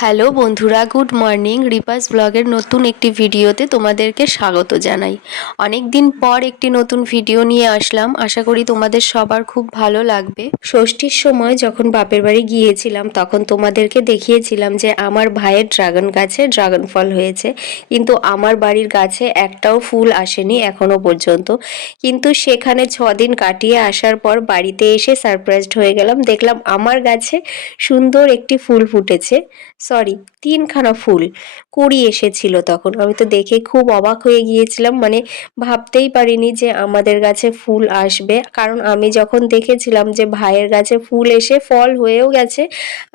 Hello বন্ধুরা, good morning. রিপাস ব্লগের নতুন একটি ভিডিওতে তোমাদেরকে স্বাগত জানাই। অনেক দিন পর একটি নতুন ভিডিও নিয়ে আসলাম। আশা করি তোমাদের সবার খুব ভালো লাগবে। ষষ্ঠীর সময় যখন বাপের বাড়ি গিয়েছিলাম, তখন তোমাদেরকে দেখিয়েছিলাম যে আমার ভাইয়ের ড্রাগন গাছে ড্রাগন ফল হয়েছে। কিন্তু আমার বাড়ির গাছে একটাও ফুল আসেনি এখনও পর্যন্ত। কিন্তু সেখানে দিন কাটিয়ে আসার পর বাড়িতে এসে সারপ্রাইজড হয়ে গেলাম। দেখলাম আমার গাছে সুন্দর একটি ফুল ফুটেছে। সরি তিনখানা ফুল কুড়ি এসেছিল তখন। আমি তো দেখে খুব অবাক হয়ে গিয়েছিলাম মানে ভাবতেই পারিনি যে আমাদের গাছে ফুল আসবে। কারণ আমি যখন দেখেছিলাম যে ভাইয়ের গাছে ফুল এসে ফল হয়েও গেছে,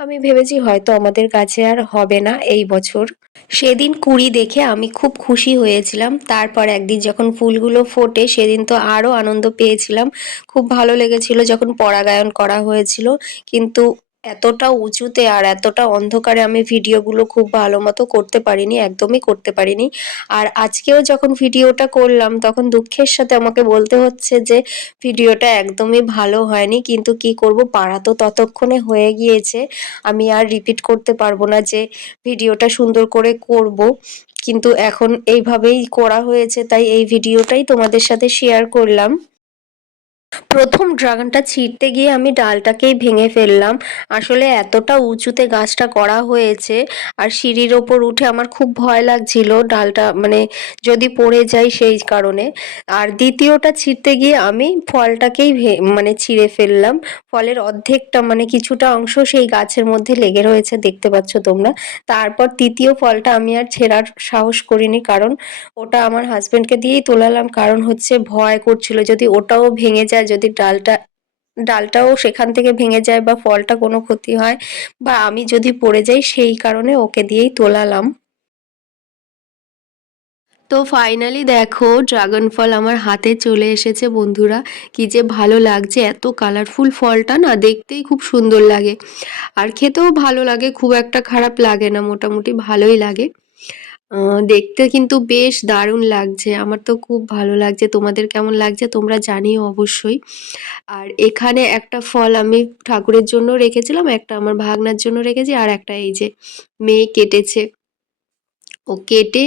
আমি ভেবেছি হয়তো আমাদের গাছে আর হবে না এই বছর। সেদিন কুড়ি দেখে আমি খুব খুশি হয়েছিলাম। তারপর একদিন যখন ফুলগুলো ফোটে, সেদিন তো আরও আনন্দ পেয়েছিলাম। খুব ভালো লেগেছিল যখন পরাগায়ন করা হয়েছিল। কিন্তু এতটা উঁচুতে আর এতটা অন্ধকারে আমি ভিডিওগুলো খুব ভালো মতো করতে পারিনি, একদমই করতে পারিনি। আর আজকেও যখন ভিডিওটা করলাম, তখন দুঃখের সাথে আমাকে বলতে হচ্ছে যে, ভিডিওটা একদমই ভালো হয়নি, কিন্তু কি করব? পাড়া তো ততক্ষণে হয়ে গিয়েছে। আমি আর রিপিট করতে পারব না যে, ভিডিওটা সুন্দর করে করব। কিন্তু এখন এইভাবেই করা হয়েছে, তাই এই ভিডিওটাই তোমাদের সাথে শেয়ার করলাম। প্রথম ড্রাগনটা ছিঁড়তে গিয়ে আমি ডালটাকেই ভেঙে ফেললাম। আসলে এতটা উঁচুতে গাছটা করা হয়েছে আর সিঁড়ির ওপর উঠে আমার খুব ভয় লাগছিল ডালটা মানে যদি পড়ে যায় সেই কারণে। আর দ্বিতীয়টা ছিঁড়তে গিয়ে আমি ফলটাকেই মানে ছিঁড়ে ফেললাম। ফলের অর্ধেকটা মানে কিছুটা অংশ সেই গাছের মধ্যে লেগে রয়েছে, দেখতে পাচ্ছ তোমরা। তারপর তৃতীয় ফলটা আমি আর ছেঁড়ার সাহস করিনি কারণ ওটা আমার হাজব্যান্ডকে দিয়েই তোলালাম। কারণ হচ্ছে ভয় করছিল যদি ওটাও ভেঙে যায় যদি ডালটা, ডালটাও সেখান থেকে ভেঙে যায় বা ফলটা কোনো ক্ষতি হয় বা আমি যদি পড়ে যাই সেই কারণে ওকে দিয়েই তোলালাম। তো ফাইনালি দেখো ড্রাগন ফল আমার হাতে চলে এসেছে বন্ধুরা। কি যে ভালো লাগছে, এত কালারফুল ফলটা না দেখতেই খুব সুন্দর লাগে। আর খেতেও ভালো লাগে, খুব একটা খারাপ লাগে না, মোটামুটি ভালোই লাগে। দেখতে কিন্তু বেশ দারুণ লাগছে। আমার তো খুব ভালো লাগছে। তোমাদের কেমন লাগছে তোমরা জানিও অবশ্যই। আর এখানে একটা ফল আমি ঠাকুরের জন্য রেখেছিলাম, একটা আমার ভাগনার জন্য রেখেছি, আর একটা এই যে মেয়ে কেটেছে। ও কেটে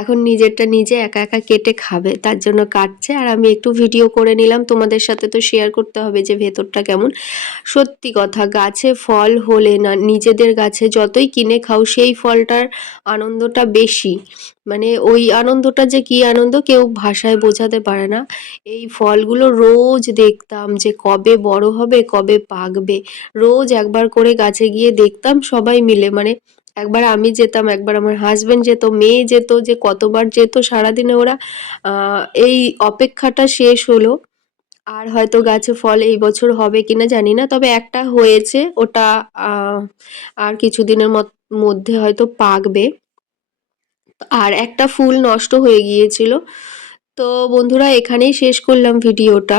এখন নিজেরটা নিজে একা একা কেটে খাবে, তার জন্য কাটছে। আর আমি একটু ভিডিও করে নিলাম, তোমাদের সাথে তো শেয়ার করতে হবে যে ভেতরটা কেমন। সত্যি কথা, গাছে ফল হলে না, নিজেদের গাছে যতই কিনে খাও, সেই ফলটার আনন্দটা বেশি। মানে ওই আনন্দটা যে কি আনন্দ, কেউ ভাষায় বোঝাতে পারে না। এই ফলগুলো রোজ দেখতাম যে কবে বড় হবে, কবে পাকবে। রোজ একবার করে গাছে গিয়ে দেখতাম সবাই মিলে। মানে একবার আমি যেতাম, একবার আমার হাজবেন্ড যেত, মেয়ে যেত, যে কতবার যেত সারাদিনে ওরা এই অপেক্ষাটা শেষ হলো। আর হয়তো গাছে ফল এই বছর হবে কিনা জানি না, তবে একটা হয়েছে, ওটা আর কিছুদিনের মধ্যে হয়তো পাকবে। আর একটা ফুল নষ্ট হয়ে গিয়েছিল। তো বন্ধুরা, এখানেই শেষ করলাম ভিডিওটা।